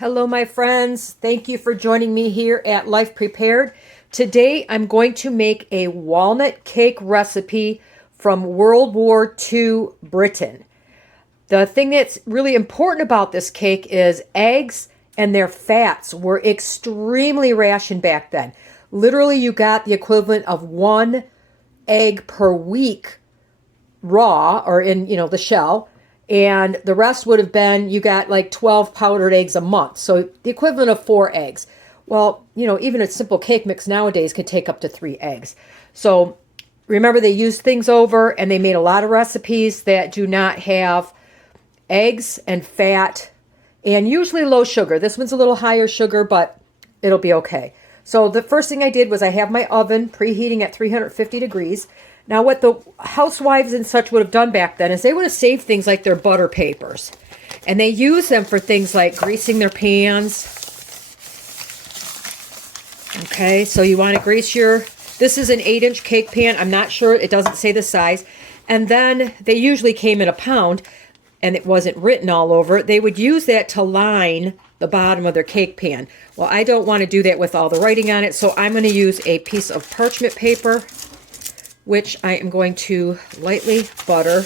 Hello, my friends. Thank you for joining me here at Life Prepared. Today, I'm going to make a walnut cake recipe from World War II Britain. The thing that's really important about this cake is eggs and their fats were extremely rationed back then. Literally, you got the equivalent of one egg per week raw or in, the shell. And the rest would have been, you got like 12 powdered eggs a month. So the equivalent of 4 eggs. Well, even a simple cake mix nowadays could take up to 3 eggs. So remember, they used things over and they made a lot of recipes that do not have eggs and fat and usually low sugar. This one's a little higher sugar, but it'll be okay. So the first thing I did was I have my oven preheating at 350 degrees. Now, what the housewives and such would have done back then is they would have saved things like their butter papers. And they use them for things like greasing their pans. Okay, so you want to grease this is an 8-inch cake pan. I'm not sure, it doesn't say the size. And then they usually came in a pound and it wasn't written all over. They would use that to line the bottom of their cake pan. Well, I don't want to do that with all the writing on it, so I'm going to use a piece of parchment paper, which I am going to lightly butter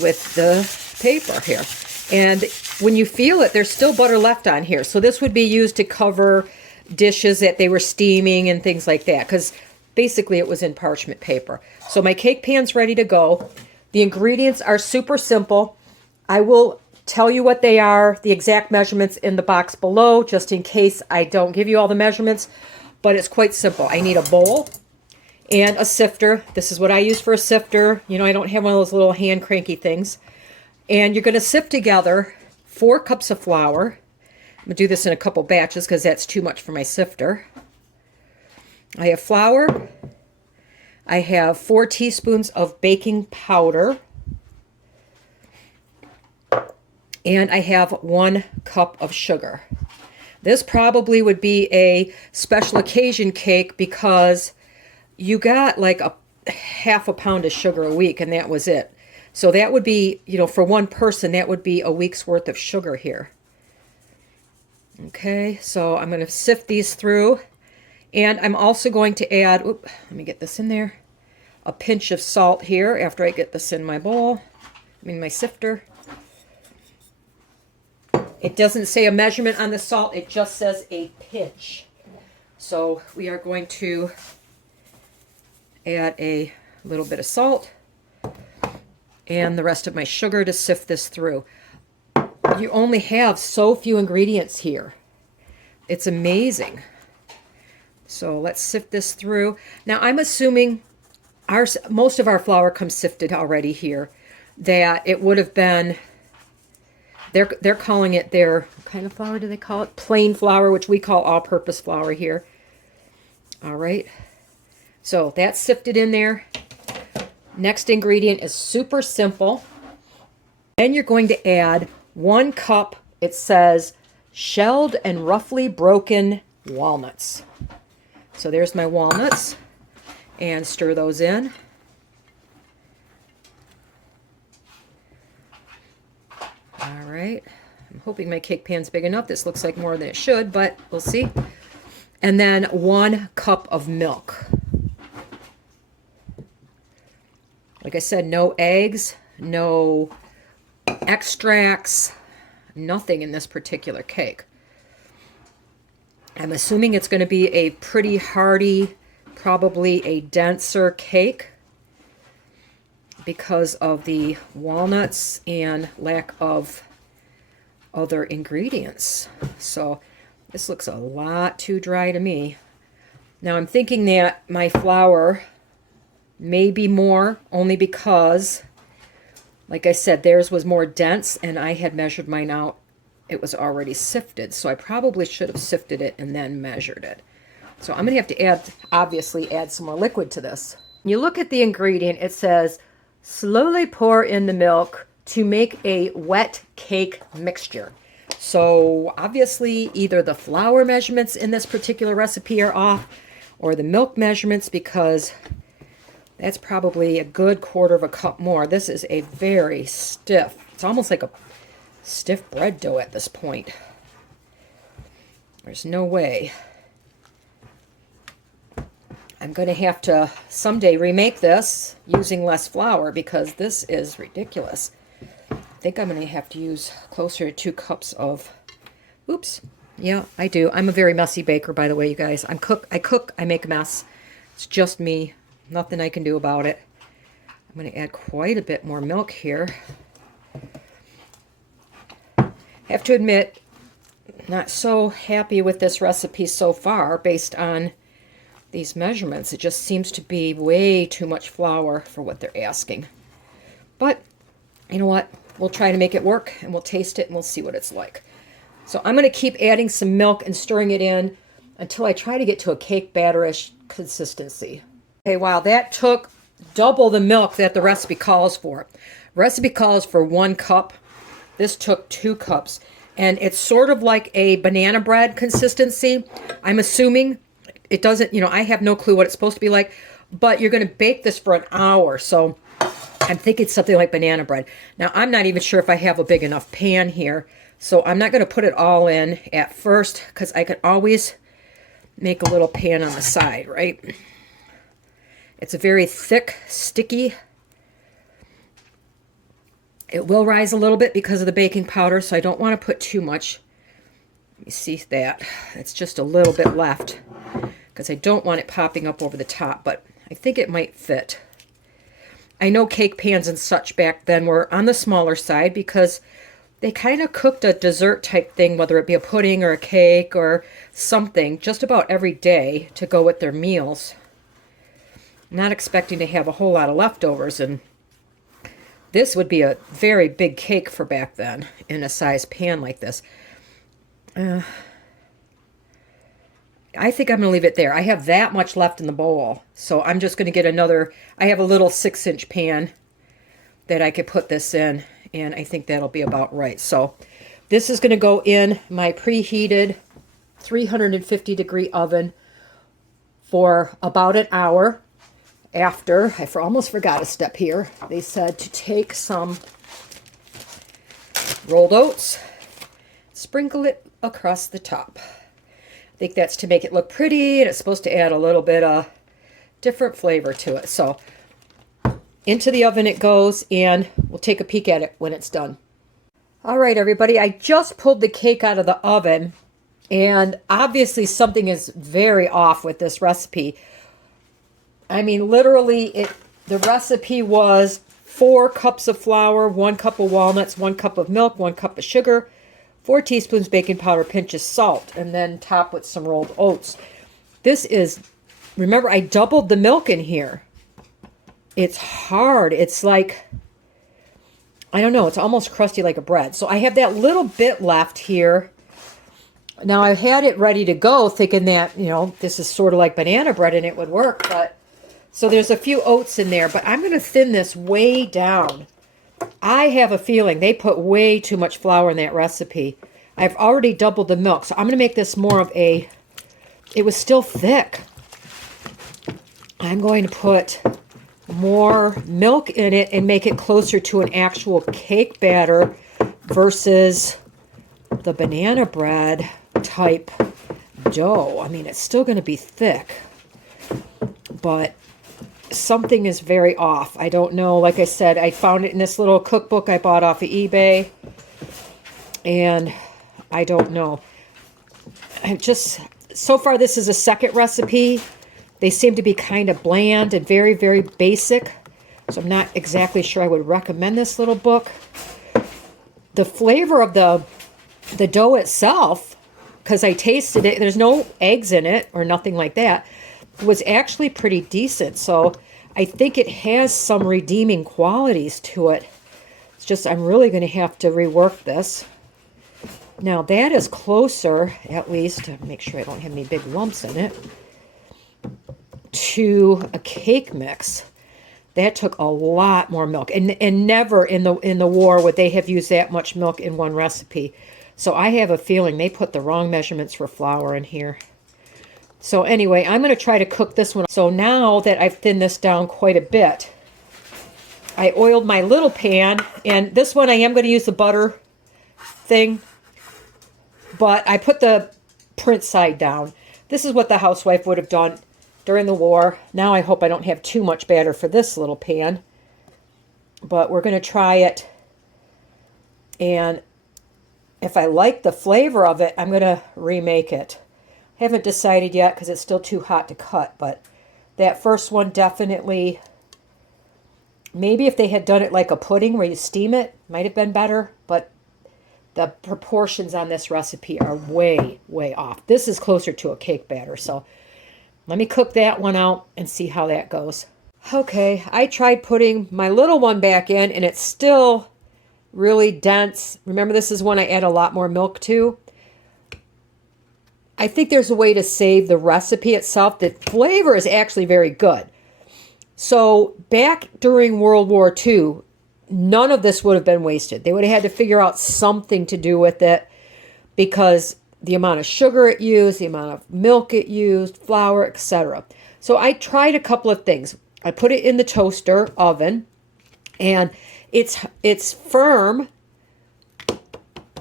with the paper here. And when you feel it, there's still butter left on here. So this would be used to cover dishes that they were steaming and things like that, because basically it was in parchment paper. So my cake pan's ready to go. The ingredients are super simple. I will tell you what they are, the exact measurements in the box below, just in case I don't give you all the measurements, but it's quite simple. I need a bowl and a sifter. This is what I use for a sifter. I don't have one of those little hand cranky things. And you're going to sift together 4 cups of flour. I'm going to do this in a couple batches because that's too much for my sifter. I have flour. I have 4 teaspoons of baking powder. And I have 1 cup of sugar. This probably would be a special occasion cake because you got like a half a pound of sugar a week and that was it. So that would be, for one person, that would be a week's worth of sugar here. Okay, so I'm going to sift these through. And I'm also going to add, let me get this in there, a pinch of salt here after I get this in my bowl, my sifter. It doesn't say a measurement on the salt, it just says a pinch. So we are going to add a little bit of salt and the rest of my sugar to sift this through. You only have so few ingredients here. It's amazing. So let's sift this through. Now I'm assuming most of our flour comes sifted already here, that it would have been, they're calling it their, what kind of flour do they call it? Plain flour, which we call all-purpose flour here. All right. So that's sifted in there. Next ingredient is super simple. Then you're going to add 1 cup, it says, shelled and roughly broken walnuts. So there's my walnuts. And stir those in. All right. I'm hoping my cake pan's big enough. This looks like more than it should, but we'll see. And then 1 cup of milk. Like I said, no eggs, no extracts, nothing in this particular cake. I'm assuming it's going to be a pretty hearty, probably a denser cake because of the walnuts and lack of other ingredients. So this looks a lot too dry to me. Now I'm thinking that my flour may be more, only because, like I said, theirs was more dense and I had measured mine out. It was already sifted, so I probably should have sifted it and then measured it. So I'm going to have to obviously add some more liquid to this. You look at the ingredient, it says, slowly pour in the milk to make a wet cake mixture. So obviously either the flour measurements in this particular recipe are off or the milk measurements, because that's probably a good 1/4 cup more. This is a very stiff, it's almost like stiff bread dough at this point. There's no way. I'm going to have to someday remake this using less flour because this is ridiculous. I think I'm going to have to use closer to 2 cups of... Oops. Yeah, I do. I'm a very messy baker, by the way, you guys. I cook, I make a mess. It's just me. Nothing I can do about it. I'm going to add quite a bit more milk here. I have to admit, not so happy with this recipe so far based on these measurements. It just seems to be way too much flour for what they're asking. But, you know what? We'll try to make it work, and we'll taste it, and we'll see what it's like. So I'm going to keep adding some milk and stirring it in until I try to get to a cake batter-ish consistency. Okay, wow, that took double the milk that the recipe calls for. Recipe calls for 1 cup. This took 2 cups. And it's sort of like a banana bread consistency. I'm assuming it doesn't, I have no clue what it's supposed to be like, but you're going to bake this for an hour. So I'm thinking something like banana bread. Now, I'm not even sure if I have a big enough pan here. So I'm not going to put it all in at first because I can always make a little pan on the side, right? It's a very thick, sticky. It will rise a little bit because of the baking powder, so I don't want to put too much. Let me see that. It's just a little bit left because I don't want it popping up over the top, but I think it might fit. I know cake pans and such back then were on the smaller side because they kind of cooked a dessert type thing, whether it be a pudding or a cake or something, just about every day to go with their meals. Not expecting to have a whole lot of leftovers, and this would be a very big cake for back then in a size pan like this. I think I'm going to leave it there. I have that much left in the bowl, so I'm just going to get another. I have a little 6-inch pan that I could put this in, and I think that'll be about right. So this is going to go in my preheated 350-degree oven for about an hour. After, I almost forgot a step here. They said to take some rolled oats, sprinkle it across the top. I think that's to make it look pretty, and it's supposed to add a little bit of different flavor to it. So into the oven it goes, and we'll take a peek at it when it's done. All right, everybody, I just pulled the cake out of the oven, and obviously something is very off with this recipe. I mean, literally, the recipe was 4 cups of flour, 1 cup of walnuts, 1 cup of milk, 1 cup of sugar, 4 teaspoons baking powder, pinch of salt, and then top with some rolled oats. This is, remember, I doubled the milk in here. It's hard. It's like, I don't know, it's almost crusty like a bread. So I have that little bit left here. Now, I had it ready to go thinking that, this is sort of like banana bread and it would work, but so there's a few oats in there, but I'm going to thin this way down. I have a feeling they put way too much flour in that recipe. I've already doubled the milk, so I'm going to make this more of a, it was still thick. I'm going to put more milk in it and make it closer to an actual cake batter versus the banana bread type dough. I mean, it's still going to be thick, but something is very off. I don't know. Like I said, I found it in this little cookbook I bought off of eBay, and I don't know. So far, this is a second recipe. They seem to be kind of bland and very, very basic, so I'm not exactly sure I would recommend this little book. The flavor of the dough itself, because I tasted it, there's no eggs in it or nothing like that, was actually pretty decent. So I think it has some redeeming qualities to it. It's just I'm really going to have to rework this. Now that is closer, at least, to make sure I don't have any big lumps in it, to a cake mix. That took a lot more milk, and never in the war would they have used that much milk in one recipe. So I have a feeling they put the wrong measurements for flour in here. So anyway, I'm going to try to cook this one. So now that I've thinned this down quite a bit, I oiled my little pan, and this one I am going to use the butter thing, but I put the print side down. This is what the housewife would have done during the war. Now I hope I don't have too much batter for this little pan, but we're going to try it. And if I like the flavor of it, I'm going to remake it. I haven't decided yet because it's still too hot to cut, but that first one definitely, maybe if they had done it like a pudding where you steam it, might have been better, but the proportions on this recipe are way, way off. This is closer to a cake batter, so let me cook that one out and see how that goes. Okay, I tried putting my little one back in, and it's still really dense. Remember, this is one I add a lot more milk to. I think there's a way to save the recipe itself. The flavor is actually very good. So back during World War II, none of this would have been wasted. They would have had to figure out something to do with it because the amount of sugar it used, the amount of milk it used, flour, etc. So I tried a couple of things. I put it in the toaster oven, and it's firm.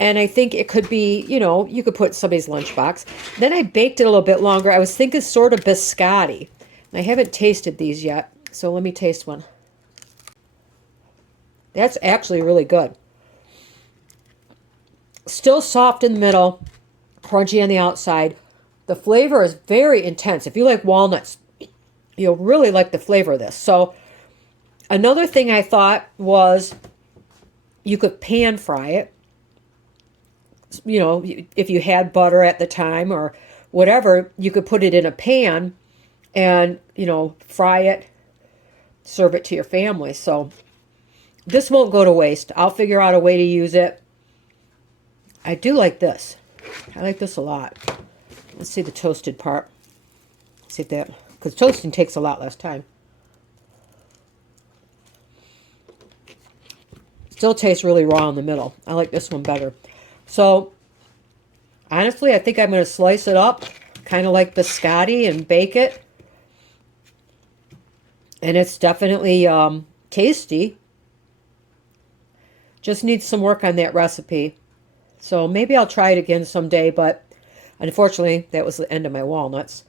And I think it could be, you know, you could put in somebody's lunchbox. Then I baked it a little bit longer. I was thinking sort of biscotti. I haven't tasted these yet, so let me taste one. That's actually really good. Still soft in the middle, crunchy on the outside. The flavor is very intense. If you like walnuts, you'll really like the flavor of this. So another thing I thought was you could pan fry it. You know, if you had butter at the time or whatever, you could put it in a pan and, you know, fry it, serve it to your family. So this won't go to waste. I'll figure out a way to use it. I do like this. I like this a lot. Let's see the toasted part. See if that, because toasting takes a lot less time. Still tastes really raw in the middle. I like this one better. So, honestly, I think I'm going to slice it up, kind of like biscotti, and bake it. And it's definitely tasty. Just needs some work on that recipe. So maybe I'll try it again someday, but unfortunately, that was the end of my walnuts.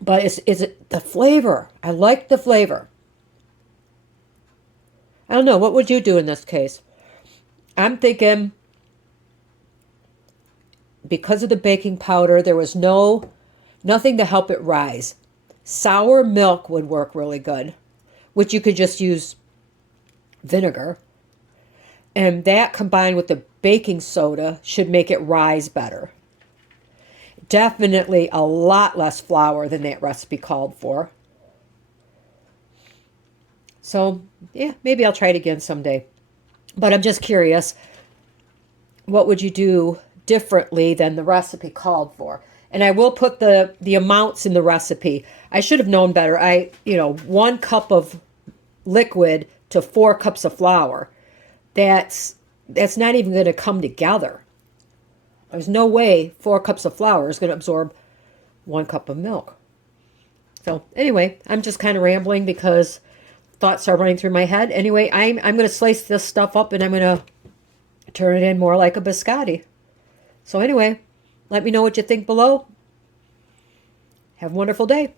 But is it the flavor? I like the flavor. I don't know. What would you do in this case? I'm thinking because of the baking powder, there was nothing to help it rise. Sour milk would work really good, which you could just use vinegar. And that combined with the baking soda should make it rise better. Definitely a lot less flour than that recipe called for. So, yeah, maybe I'll try it again someday. But I'm just curious, what would you do differently than the recipe called for? And I will put the amounts in the recipe. I should have known better. 1 cup of liquid to 4 cups of flour. That's not even going to come together. There's no way 4 cups of flour is going to absorb 1 cup of milk. So anyway, I'm just kind of rambling because thoughts are running through my head. Anyway, I'm going to slice this stuff up and I'm going to turn it in more like a biscotti. So anyway, let me know what you think below. Have a wonderful day.